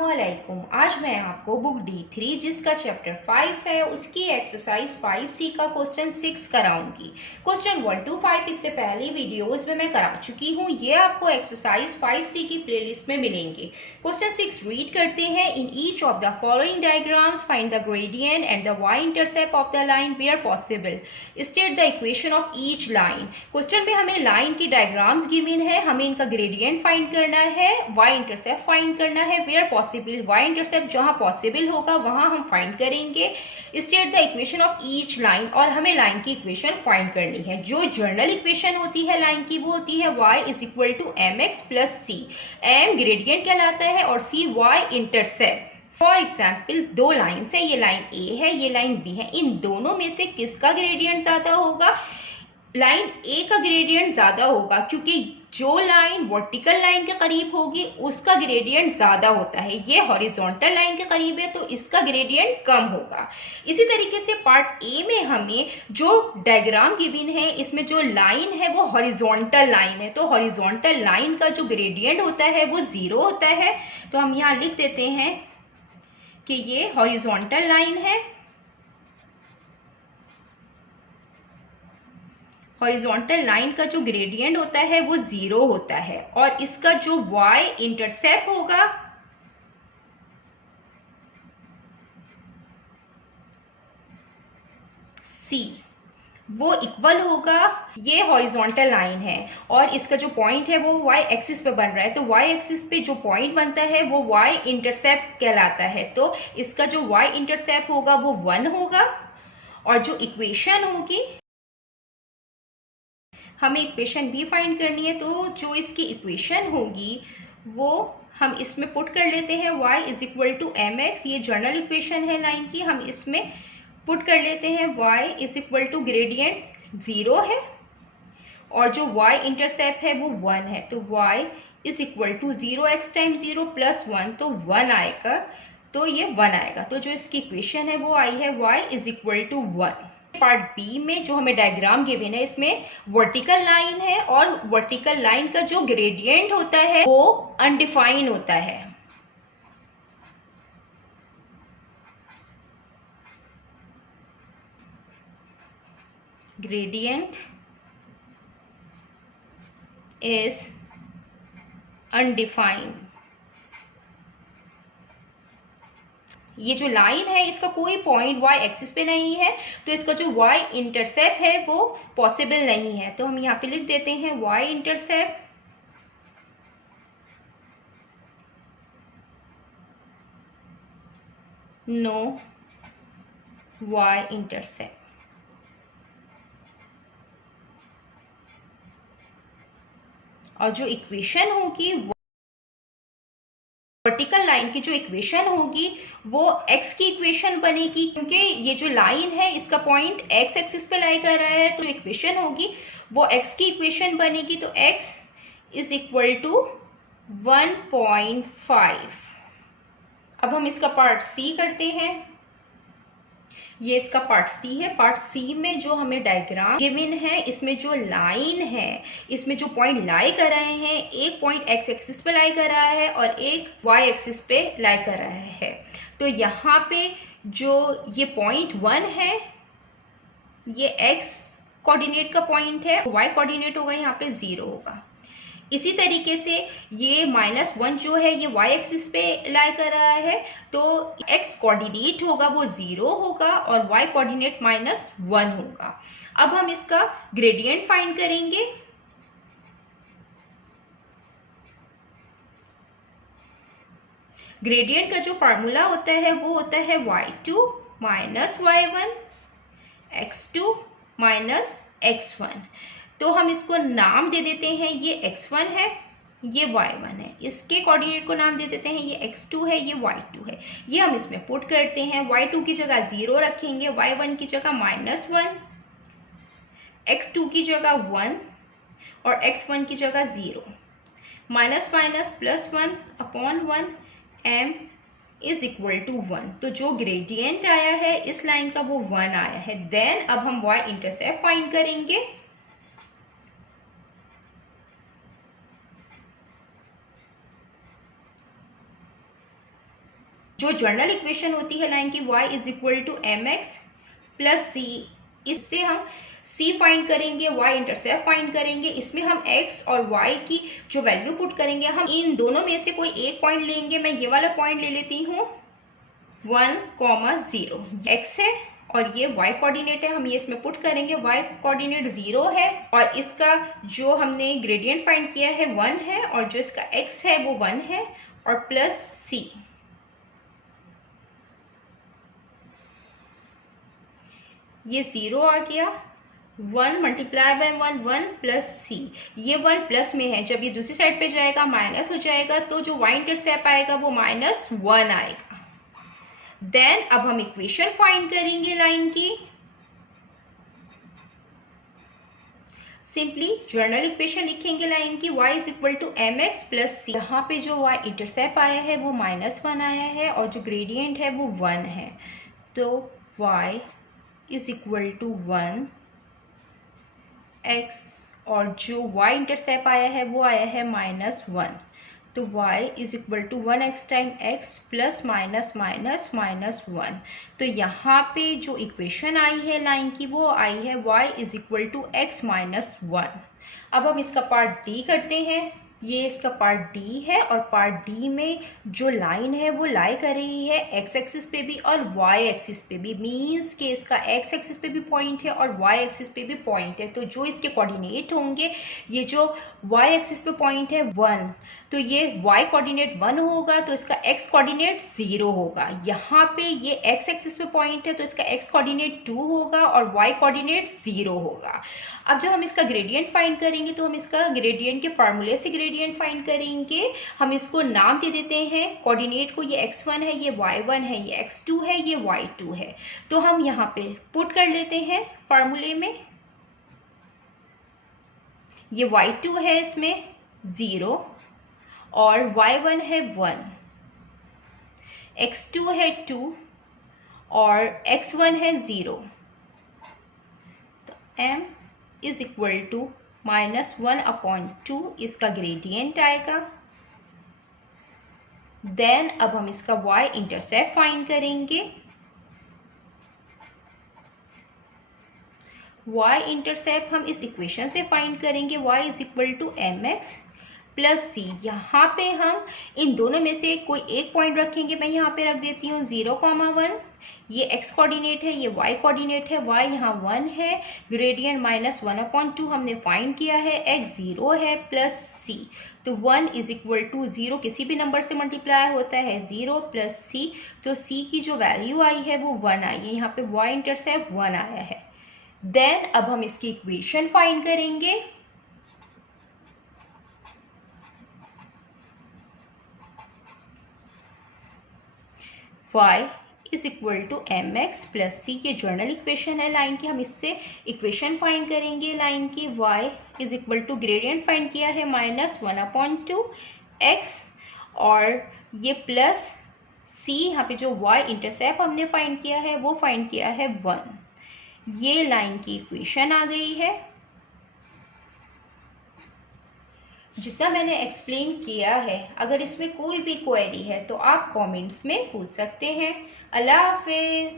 अस्सलामुअलैकुम। आज मैं आपको बुक D3 जिसका चैप्टर 5 है उसकी एक्सरसाइज 5C का क्वेश्चन 6 कराऊंगी। क्वेश्चन 1 to 5 इससे पहली वीडियोस में मैं करा चुकी हूँ, ये आपको एक्सरसाइज 5C की प्लेलिस्ट में मिलेंगे। क्वेश्चन 6 रीड करते हैं। In each of the following diagrams find the gradient and the y intercept of the line where possible. State the equation of each line. Question में हमें लाइन की diagrams given है, हमें इनका ग्रेडियंट फाइंड करना है, y इंटरसेप्ट फाइंड करना है, वेयर पॉसिबल y इंटरसेप्ट जहां पॉसिबल होगा वहां हम फाइंड करेंगे। State the equation of each line, और हमें लाइन की इक्वेशन फाइंड करनी है। जो जर्नल इक्वेशन होती है लाइन की वो होती है y is equal to mx plus c। m gradient कहलाता है और c y intercept. For example दो लाइन है, ये लाइन A है, ये लाइन B है, इन दोनों में से किसका ग्रेडियंट ज्यादा होगा? लाइन A का ग्रेडियंट ज्यादा होगा, क्योंकि जो लाइन वर्टिकल लाइन के करीब होगी उसका ग्रेडियंट ज्यादा होता है। ये हॉरिजॉन्टल लाइन के करीब है तो इसका ग्रेडियंट कम होगा। इसी तरीके से पार्ट ए में हमें जो डायग्राम गिवन है इसमें जो लाइन है वो हॉरिजॉन्टल लाइन है, तो हॉरिजॉन्टल लाइन का जो ग्रेडियंट होता है वो 0 होता है। तो हम यहाँ लिख देते हैं कि ये हॉरिजॉन्टल लाइन है, हॉरिजॉन्टल लाइन का जो ग्रेडियंट होता है वो 0 होता है, और इसका जो y इंटरसेप्ट होगा c वो इक्वल होगा, ये हॉरिजॉन्टल लाइन है और इसका जो पॉइंट है वो y एक्सिस पे बन रहा है, तो y एक्सिस पे जो पॉइंट बनता है वो y इंटरसेप्ट कहलाता है। तो इसका जो y इंटरसेप्ट होगा वो 1 होगा, और जो इक्वेशन होगी हमें इक्वेशन भी फाइंड करनी है, तो जो इसकी इक्वेशन होगी वो हम इसमें पुट कर लेते हैं। y is equal to mx, ये जर्नल इक्वेशन है लाइन की, हम इसमें पुट कर लेते हैं। y is equal to gradient 0 है और जो y इंटरसेप्ट है वो 1 है, तो y is equal to 0x times 0 plus 1, तो 1 आएगा, तो ये 1 आएगा। तो जो इसकी इक्वेशन है वो आई है y is equal to 1। Part B में जो हमें डायग्राम गिवन है इसमें वर्टिकल लाइन है और वर्टिकल लाइन का जो ग्रेडियंट होता है वो अनडिफाइन होता है। Gradient is undefined. ये जो लाइन है इसका कोई पॉइंट y एक्सिस पे नहीं है, तो इसका जो y इंटरसेप्ट है वो पॉसिबल नहीं है। तो हम यहाँ पे लिख देते हैं y intercept no y intercept. और जो इक्वेशन होगी वर्टिकल लाइन की जो इक्वेशन होगी वो x की इक्वेशन बनेगी, क्योंकि ये जो लाइन है इसका पॉइंट x एक्सिस पे लाई कर रहा है, तो इक्वेशन होगी वो x की इक्वेशन बनेगी। तो x इज इक्वल टू 1.5। अब हम इसका पार्ट सी करते हैं। ये इसका पार्ट सी है। पार्ट सी में जो हमें डायग्राम गिवन है इसमें जो लाइन है इसमें जो पॉइंट लाई कर रहे हैं, एक पॉइंट एक्स एक्सिस पे लाई कर रहा है और एक वाई एक्सिस पे लाई कर रहा है। तो यहाँ पे जो ये पॉइंट 1 है ये एक्स कोऑर्डिनेट का पॉइंट है, वाई कोऑर्डिनेट होगा यहाँ पे 0 होगा। इसी तरीके से ये -1 जो है ये y एक्सिस पे लाई कर रहा है, तो x कोऑर्डिनेट होगा वो 0 होगा और y कोऑर्डिनेट -1 होगा। अब हम इसका ग्रेडियंट फाइंड करेंगे। ग्रेडियंट का जो फार्मूला होता है वो होता है y2 minus y1 x2 minus x1। तो हम इसको नाम दे देते हैं, ये x1 है ये y1 है, इसके कोऑर्डिनेट को नाम दे देते हैं, ये x2 है ये y2 है। ये हम इसमें पुट करते हैं। y2 की जगह 0 रखेंगे, y1 की जगह -1, x2 की जगह 1 और x1 की जगह 0। Minus minus plus 1 upon 1 m is equal to 1। तो जो ग्रेडियंट आया है इस लाइन का वो 1 आया है। देन अब हम y इंटरसेप्ट फाइंड करेंगे। जो जर्नल इक्वेशन होती है लाइन की y is equal to m x plus c, इससे हम c फाइंड करेंगे, y इंटरसेप्ट फाइंड करेंगे। इसमें हम x और y की जो वैल्यू पुट करेंगे, हम इन दोनों में से कोई एक पॉइंट लेंगे। मैं ये वाला पॉइंट ले लेती हूँ 1,0, x है और ये y कोऑर्डिनेट है, हम ये इसमें पुट करेंगे। y कोऑर्डिनेट 0 है और इसका जो हमने ग्रेडियंट फाइंड किया है 1 है और जो इसका x है वो 1 है और प्लस c। ये 0 आ गया, 1 मल्टीप्लाई बाय 1, 1 प्लस सी। ये 1 प्लस में है, जब ये दूसरी साइड पे जाएगा माइनस हो जाएगा, तो जो y इंटरसेप्ट आएगा वो -1 आएगा। देन अब हम इक्वेशन फाइंड करेंगे लाइन की। सिंपली जर्नल इक्वेशन लिखेंगे लाइन की, y is equal to m x plus c. यहाँ पे जो y इंटरसेप्ट आया है वो -1 आया है और जो ग्रेडियंट है वो 1 है, तो y is equal to 1 x और जो y इंटरसेप्ट आया है वो आया है -1, तो y is equal to 1x time x plus minus minus -1। तो यहाँ पे जो इक्वेशन आई है लाइन की वो आई है y is equal to x -1। अब हम इसका पार्ट डी करते हैं। ये इसका पार्ट डी है और पार्ट डी में जो लाइन है वो लाई कर रही है एक्स एक्सिस पे भी और वाई एक्सिस पे भी, मीन्स कि इसका एक्स एक्सिस पे भी पॉइंट है और वाई एक्सिस पे भी पॉइंट है। तो जो इसके कोऑर्डिनेट होंगे, ये जो वाई एक्सिस पे पॉइंट है 1, तो ये वाई कोऑर्डिनेट 1 होगा, तो इसका एक्स कोऑर्डिनेट 0 होगा। यहाँ पे ये एक्स एक्सिस पे पॉइंट है तो इसका एक्स कोऑर्डिनेट 2 होगा और वाई कोऑर्डिनेट 0 होगा। अब जब हम इसका ग्रेडियंट फाइंड करेंगे तो हम इसका ग्रेडियंट के फार्मूले से ग्रेडियंट फाइंड करेंगे। हम इसको नाम दे देते हैं कोऑर्डिनेट को, ये x1 है, ये y1 है, ये x2 है, ये y2 है। तो हम यहाँ पे पुट कर लेते हैं फार्मूले में। ये y2 है इसमें 0 और y1 है 1, x2 है 2 और x1 है 0। तो m इज इक्वल टू -1/2 इसका ग्रेडियंट आएगा। देन अब हम इसका y इंटरसेप्ट फाइंड करेंगे। y इंटरसेप्ट हम इस इक्वेशन से फाइंड करेंगे, y is equal to m x plus c. यहाँ पे हम इन दोनों में से कोई एक पॉइंट रखेंगे। मैं यहाँ पे रख देती हूँ 0,1। ये x कोऑर्डिनेट है, ये y कोऑर्डिनेट है, y यहाँ 1 है, ग्रेडियंट -1/2 हमने फाइंड किया है, x 0 है प्लस c। तो 1 इज इक्वल टू 0 किसी भी नंबर से मल्टीप्लाई होता है 0 प्लस c, तो c की जो वैल्यू आई है वो 1 आई है। यहाँ पे y इंटरसेप्ट 1 आया है। देन अब हम इसकी इक्वेशन फाइंड करेंगे। y is equal to m x plus c के जर्नल इक्वेशन है लाइन की, हम इससे इक्वेशन फाइंड करेंगे लाइन की। y is equal to gradient find किया है -1/2 x और ये प्लस c, यहाँ पे जो y इंटरसेप्ट हमने फाइंड किया है वो फाइंड किया है 1। ये लाइन की इक्वेशन आ गई है। जितना मैंने एक्सप्लेन किया है, अगर इसमें कोई भी क्वेरी है तो आप कमेंट्स में पूछ सकते हैं। अल्लाह हाफिज़।